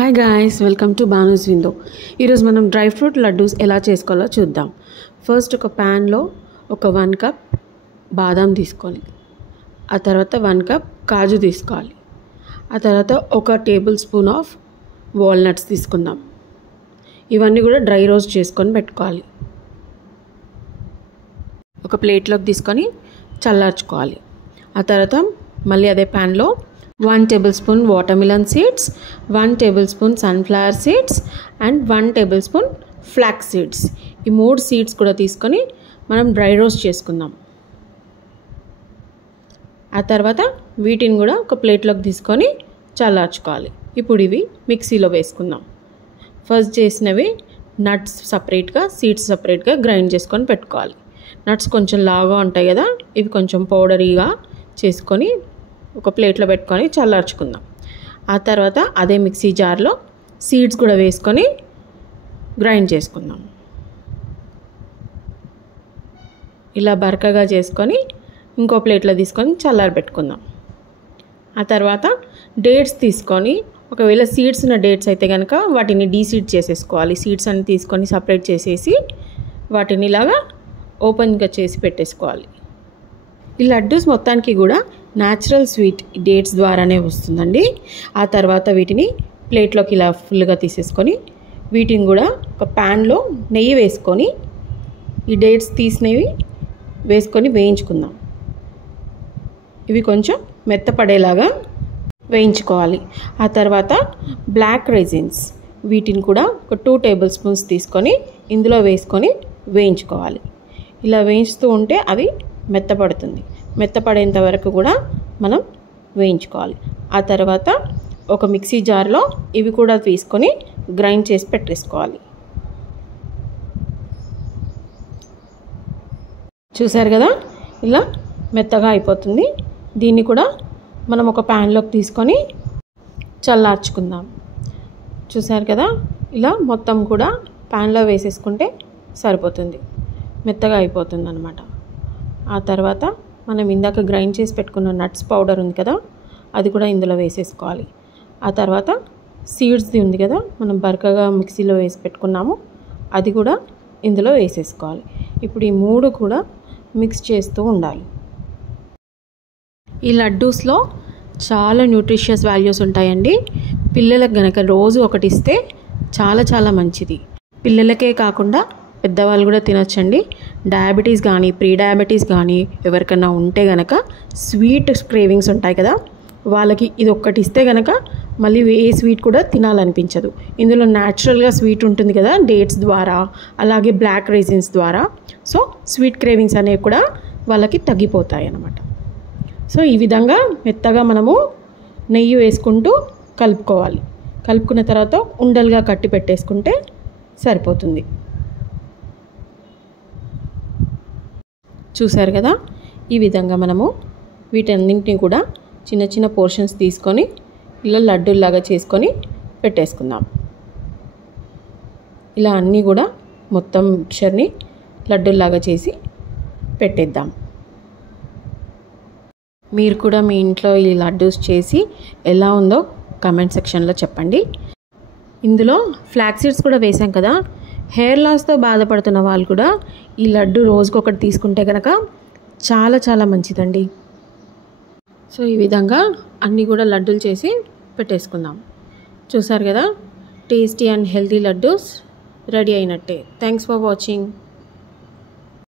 Hi guys, welcome to Banu's window. ఈరోజు మనం dry fruit laddoos ఎలా చేసుకోవాలో చూద్దాం. ఫస్ట్ ఒక ప్యాన్లో ఒక 1 కప్ బాదాం తీసుకోవాలి. ఆ తర్వాత 1 కప్ కాజు తీసుకోవాలి. ఆ తర్వాత ఒక టేబుల్ స్పూన్ ఆఫ్ వాల్నట్స్ తీసుకుందాం. ఇవన్నీ కూడా డ్రై రోస్ట్ చేసుకొని పెట్టుకోవాలి. ఒక ప్లేట్లోకి తీసుకొని చల్లార్చుకోవాలి. ఆ తర్వాత మళ్ళీ అదే ప్యాన్లో 1 table spoon watermelon seeds, 1 table spoon sunflower seeds and 1 table spoon flax seeds, ఈ 3 సీడ్స్ కూడా తీసుకొని మనం డ్రై రోస్ట్ చేసుకుందాం. ఆ తర్వాత వీటిని కూడా ఒక ప్లేట్లోకి తీసుకొని చల్లార్చుకోవాలి. ఇప్పుడు ఇవి మిక్సీలో వేసుకుందాం. ఫస్ట్ చేసినవి నట్స్ సపరేట్గా, సీడ్స్ సపరేట్గా గ్రైండ్ చేసుకొని పెట్టుకోవాలి. నట్స్ కొంచెం లావుగా ఉంటాయి కదా, ఇవి కొంచెం పౌడరీగా చేసుకొని ఒక ప్లేట్లో పెట్టుకొని చల్లార్చుకుందాం. ఆ తర్వాత అదే మిక్సీ జార్లో సీడ్స్ కూడా వేసుకొని గ్రైండ్ చేసుకుందాం. ఇలా బరకగా చేసుకొని ఇంకో ప్లేట్లో తీసుకొని చల్లారబెట్టుకుందాం. ఆ తర్వాత డేట్స్ తీసుకొని, ఒకవేళ సీడ్స్ ఉన్న డేట్స్ అయితే కనుక వాటిని డీసీడ్ చేసేసుకోవాలి. సీడ్స్ అన్ని తీసుకొని సపరేట్ చేసేసి వాటిని ఇలాగా ఓపెన్గా చేసి పెట్టేసుకోవాలి. ఈ లడ్డూస్ మొత్తానికి కూడా న్యాచురల్ స్వీట్ డేట్స్ ద్వారానే వస్తుందండి. ఆ తర్వాత వీటిని ప్లేట్లోకి ఇలా ఫుల్గా తీసేసుకొని వీటిని కూడా ఒక ప్యాన్లో నెయ్యి వేసుకొని ఈ డేట్స్ తీసినవి వేసుకొని వేయించుకుందాం. ఇవి కొంచెం మెత్తపడేలాగా వేయించుకోవాలి. ఆ తర్వాత బ్లాక్ రైజిన్స్, వీటిని కూడా ఒక 2 టేబుల్ స్పూన్స్ తీసుకొని ఇందులో వేసుకొని వేయించుకోవాలి. ఇలా వేయించుతూ ఉంటే అవి మెత్తపడుతుంది. మెత్తపడేంత వరకు కూడా మనం వేయించుకోవాలి. ఆ తర్వాత ఒక మిక్సీ జార్లో ఇవి కూడా తీసుకొని గ్రైండ్ చేసి పెట్టేసుకోవాలి. చూసారు కదా, ఇలా మెత్తగా అయిపోతుంది. దీన్ని కూడా మనం ఒక ప్యాన్లోకి తీసుకొని చల్లార్చుకుందాం. చూసారు కదా, ఇలా మొత్తం కూడా ప్యాన్లో వేసేసుకుంటే సరిపోతుంది, మెత్తగా అయిపోతుంది అన్నమాట. ఆ తర్వాత మనం ఇందాక గ్రైండ్ చేసి పెట్టుకున్న నట్స్ పౌడర్ ఉంది కదా, అది కూడా ఇందులో వేసేసుకోవాలి. ఆ తర్వాత సీడ్స్ది ఉంది కదా, మనం బరకగా మిక్సీలో వేసి పెట్టుకున్నాము, అది కూడా ఇందులో వేసేసుకోవాలి. ఇప్పుడు ఈ 3 కూడా మిక్స్ చేస్తూ ఉండాలి. ఈ లడ్డూస్లో చాలా న్యూట్రిషియస్ వాల్యూస్ ఉంటాయండి. పిల్లలకు గనక రోజు ఒకటి ఇస్తే చాలా చాలా మంచిది. పిల్లలకే కాకుండా పెద్దవాళ్ళు కూడా తినొచ్చండి. డయాబెటీస్ కానీ, ప్రీ డయాబెటీస్ కానీ ఎవరికైనా ఉంటే కనుక, స్వీట్ క్రేవింగ్స్ ఉంటాయి కదా, వాళ్ళకి ఇది ఒక్కటి ఇస్తే కనుక మళ్ళీ ఏ స్వీట్ కూడా తినాలనిపించదు. ఇందులో న్యాచురల్గా స్వీట్ ఉంటుంది కదా డేట్స్ ద్వారా, అలాగే బ్లాక్ రైజిన్స్ ద్వారా. సో స్వీట్ క్రేవింగ్స్ అనేవి కూడా వాళ్ళకి తగ్గిపోతాయి అన్నమాట. సో ఈ విధంగా మెత్తగా మనము నెయ్యి వేసుకుంటూ కలుపుకోవాలి. కలుపుకున్న తర్వాత ఉండలుగా కట్టి పెట్టేసుకుంటే సరిపోతుంది. చూసారు కదా, ఈ విధంగా మనము వీటన్నింటినీ కూడా చిన్న చిన్న పోర్షన్స్ తీసుకొని ఇలా లడ్డూల్లాగా చేసుకొని పెట్టేసుకుందాం. ఇలా అన్నీ కూడా మొత్తం మిక్చర్ని లడ్డూల్లాగా చేసి పెట్టేద్దాం. మీరు కూడా మీ ఇంట్లో ఈ లడ్డూస్ చేసి ఎలా ఉందో కామెంట్ సెక్షన్లో చెప్పండి. ఇందులో ఫ్లాక్స్ సీడ్స్ కూడా వేసాం కదా, హెయిర్ లాస్తో బాధపడుతున్న వాళ్ళు కూడా ఈ లడ్డు రోజుకొకటి తీసుకుంటే కనుక చాలా చాలా మంచిదండి. సో ఈ విధంగా అన్నీ కూడా లడ్డూలు చేసి పెట్టేసుకుందాం. చూసారు కదా, tasty and healthy laddoos ready అయినట్టే. Thanks for watching.